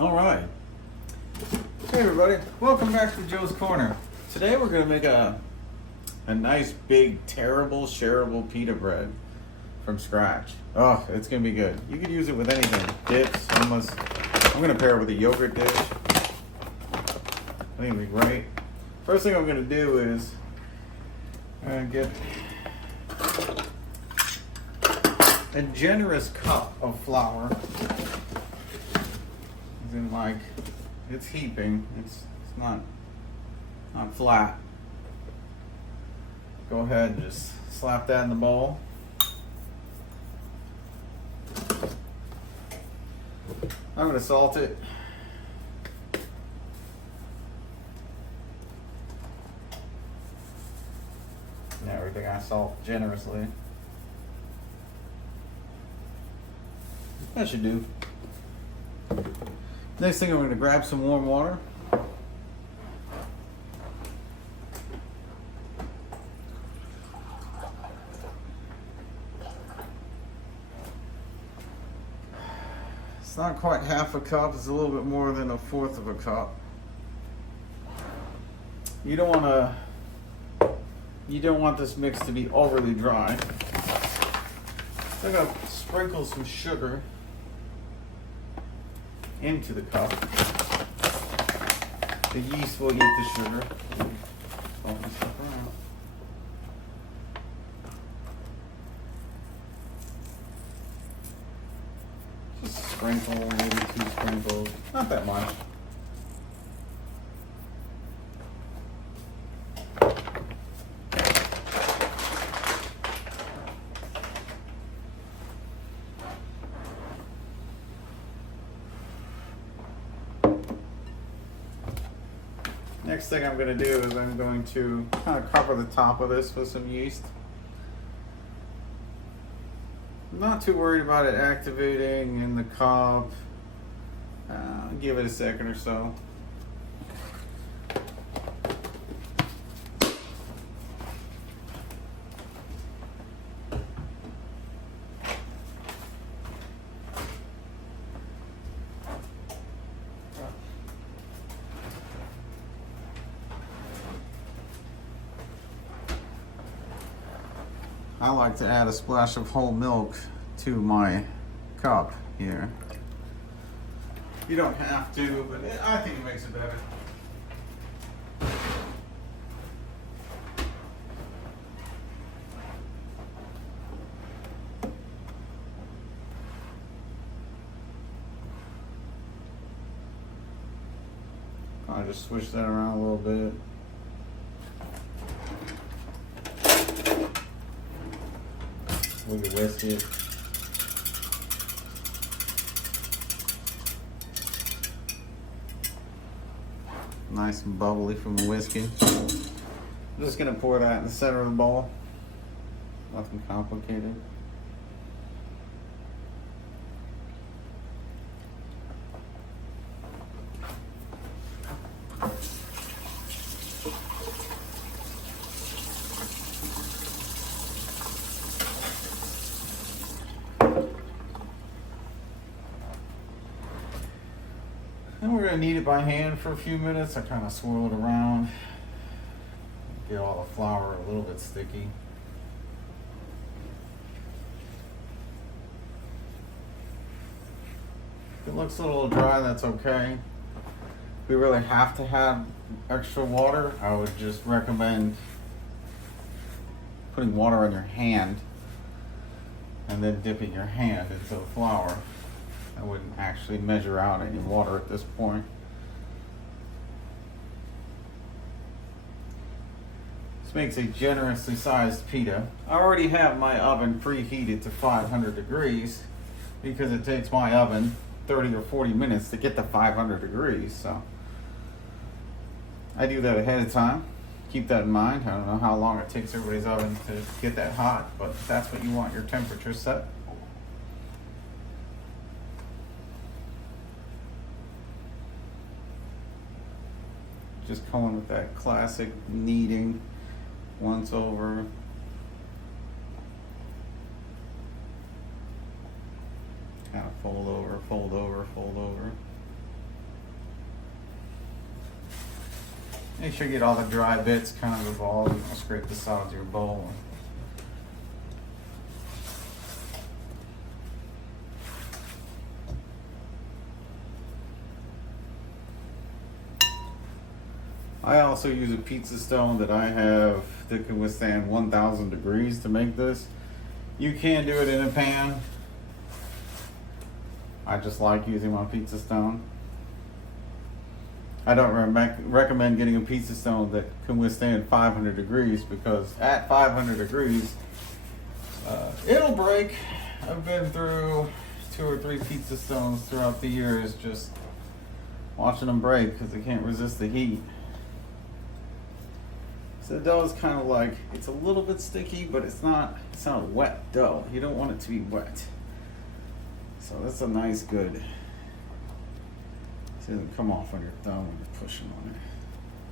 All right. Hey everybody, welcome back to Joe's Corner. Today we're going to make a nice big terrible shareable pita bread from scratch. Oh, it's going to be good. You could use it with anything. Dips, hummus. I'm going to pair it with a yogurt dish. I think it'll be great. First thing I'm going to do is get a generous cup of flour. As in, like, it's heaping. It's not flat. Go ahead and just slap that in the bowl. I'm going to salt it. And everything I salt generously. That should do. Next thing, I'm going to grab some warm water. It's not quite half a cup, it's a little bit more than a fourth of a cup. You don't want this mix to be overly dry. I'm going to sprinkle some sugar into the cup. The yeast will eat the sugar. Salt this stuff around. Just sprinkle, maybe 2 sprinkles. Not that much. Next thing I'm going to do is I'm going to kind of cover the top of this with some yeast. I'm not too worried about it activating in the cup. Give it a second or so. I like to add a splash of whole milk to my cup here. You don't have to, but I think it makes it better. I'll just switch that around a little bit. We can whisk it. Nice and bubbly from the whisking. I'm just going to pour that in the center of the bowl. Nothing complicated. And we're going to knead it by hand for a few minutes. I kind of swirl it around. Get all the flour a little bit sticky. If it looks a little dry, that's okay. If we really have to have extra water, I would just recommend putting water on your hand and then dipping your hand into the flour. I wouldn't actually measure out any water at this point. This makes a generously sized pita. I already have my oven preheated to 500 degrees because it takes my oven 30 or 40 minutes to get to 500 degrees. So I do that ahead of time. Keep that in mind. I don't know how long it takes everybody's oven to get that hot, but that's what you want your temperature set. Just going with that classic kneading once over. Kind of fold over, fold over, fold over. Make sure you get all the dry bits kind of involved. You want to scrape the sides of your bowl. I also use a pizza stone that I have that can withstand 1,000 degrees to make this. You can do it in a pan. I just like using my pizza stone. I don't recommend getting a pizza stone that can withstand 500 degrees because at 500 degrees, it'll break. I've been through 2 or 3 pizza stones throughout the years just watching them break because they can't resist the heat. So the dough is kind of like, it's a little bit sticky, but it's not wet dough. You don't want it to be wet. So that's a nice good, it doesn't come off on your thumb when you're pushing on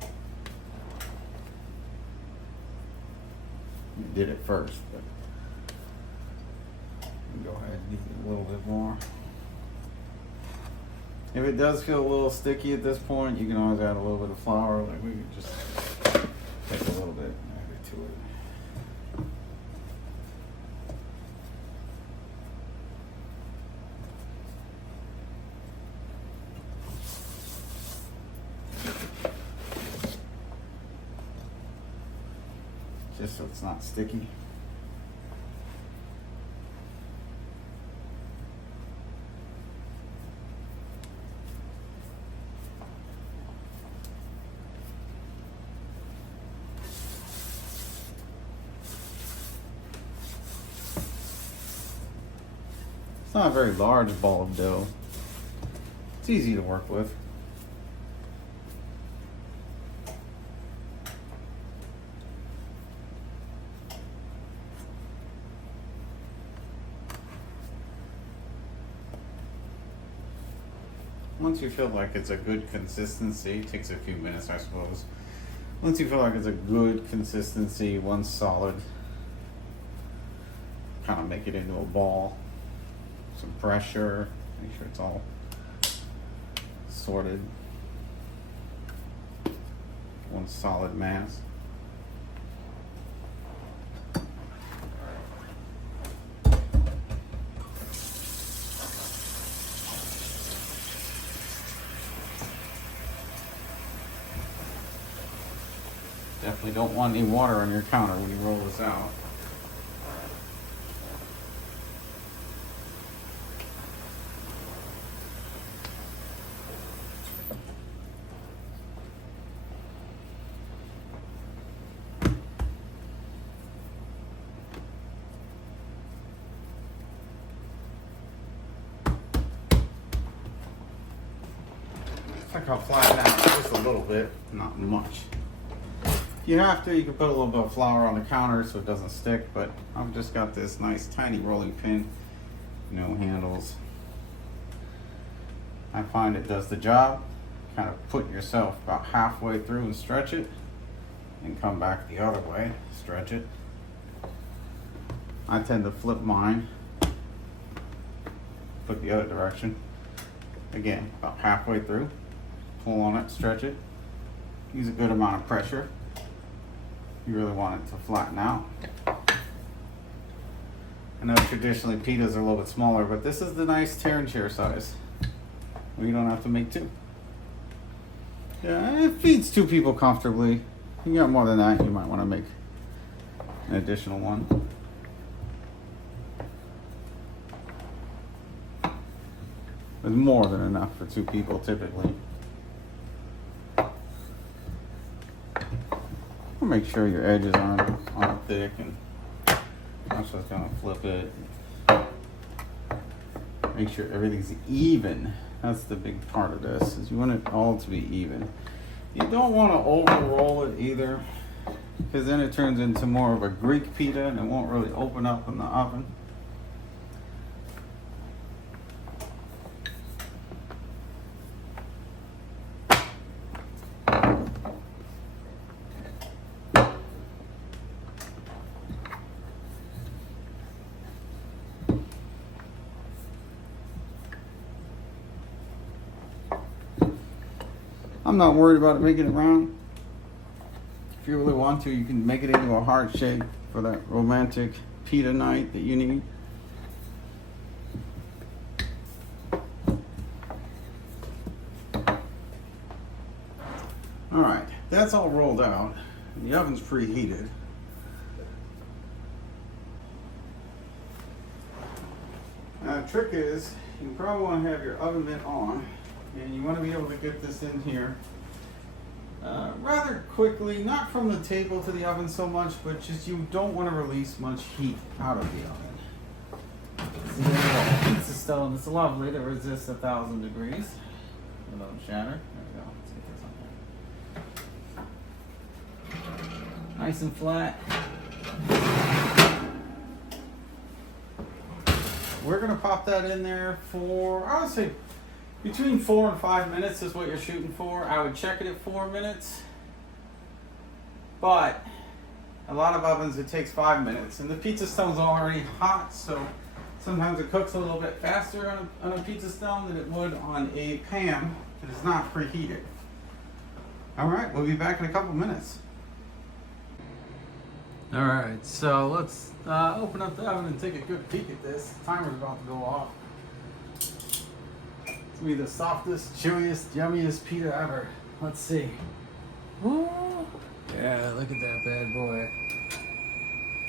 it. You did it first, but you can go ahead and get a little bit more. If it does feel a little sticky at this point, you can always add a little bit of flour. Like we could just take a little bit and add it to it. Just so it's not sticky. It's not a very large ball of dough. It's easy to work with. Once you feel like it's a good consistency, it takes a few minutes, I suppose. Once you feel like it's a good consistency, one solid, kind of make it into a ball. Some pressure, make sure it's all sorted. One solid mass. Definitely don't want any water on your counter when you roll this out. I think I'll flatten out just a little bit, not much. If you have to, you can put a little bit of flour on the counter so it doesn't stick, but I've just got this nice tiny rolling pin, no handles. I find it does the job. Kind of put yourself about halfway through and stretch it, and come back the other way, stretch it. I tend to flip mine, put the other direction. Again, about halfway through, pull on it, stretch it. Use a good amount of pressure. You really want it to flatten out. I know traditionally pitas are a little bit smaller, but this is the nice tear and share size. Well, you don't have to make 2. Yeah, it feeds 2 people comfortably. If you got more than that, you might want to make an additional one. There's more than enough for 2 people typically. Make sure your edges aren't thick, and I'm just gonna flip it. Make sure everything's even. That's the big part of this, is you want it all to be even. You don't want to over roll it either, because then it turns into more of a Greek pita and it won't really open up in the oven. I'm not worried about it making it round. If you really want to, you can make it into a heart shape for that romantic pita night that you need. All right, that's all rolled out. The oven's preheated. Now the trick is, you probably want to have your oven mitt on, and you want to be able to get this in here rather quickly, not from the table to the oven so much, but just you don't want to release much heat out of the oven. See, the pizza stone, it's lovely to resist 1,000 degrees. Without shatter. There we go. Let's get this on there. Nice and flat. We're gonna pop that in there for, I would say, between 4 and 5 minutes is what you're shooting for. I would check it at 4 minutes, but a lot of ovens it takes 5 minutes, and the pizza stone's already hot, so sometimes it cooks a little bit faster on a pizza stone than it would on a pan that is not preheated. All right, we'll be back in a couple minutes. All right, so let's open up the oven and take a good peek at this. The timer's about to go off. It's gonna be the softest, chewiest, yummiest pita ever. Let's see. Woo! Yeah, look at that bad boy.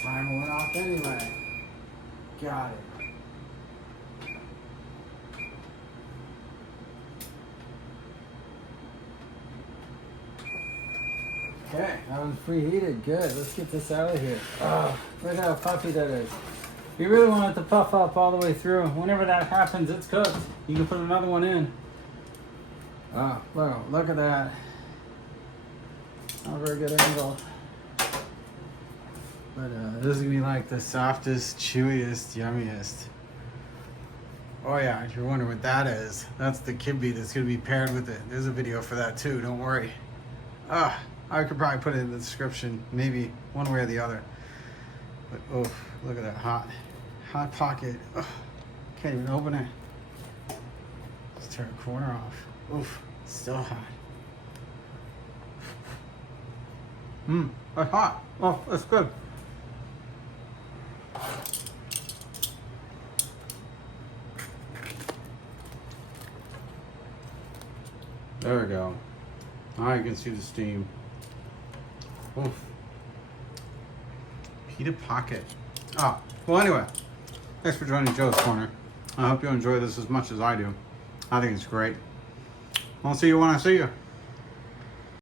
Timer went off anyway. Got it. Okay, oven's preheated. Good. Let's get this out of here. Oh, look how puffy that is. You really want it to puff up all the way through. Whenever that happens, it's cooked. You can put another one in. Oh, look at that. Not a very good angle. But this is gonna be like the softest, chewiest, yummiest. Oh yeah, if you're wondering what that is, that's the Kibbeh that's gonna be paired with it. There's a video for that too, don't worry. I could probably put it in the description, maybe one way or the other. But oh, look at that hot pocket. Oh, can't even open it. Let's tear a corner off. Oof, still hot. That's hot. Oh, that's good. There we go. Now you can see the steam. Oof. Pita pocket. Well anyway, thanks for joining Joe's Corner. I hope you enjoy this as much as I do. I think it's great. I'll see you when I see you.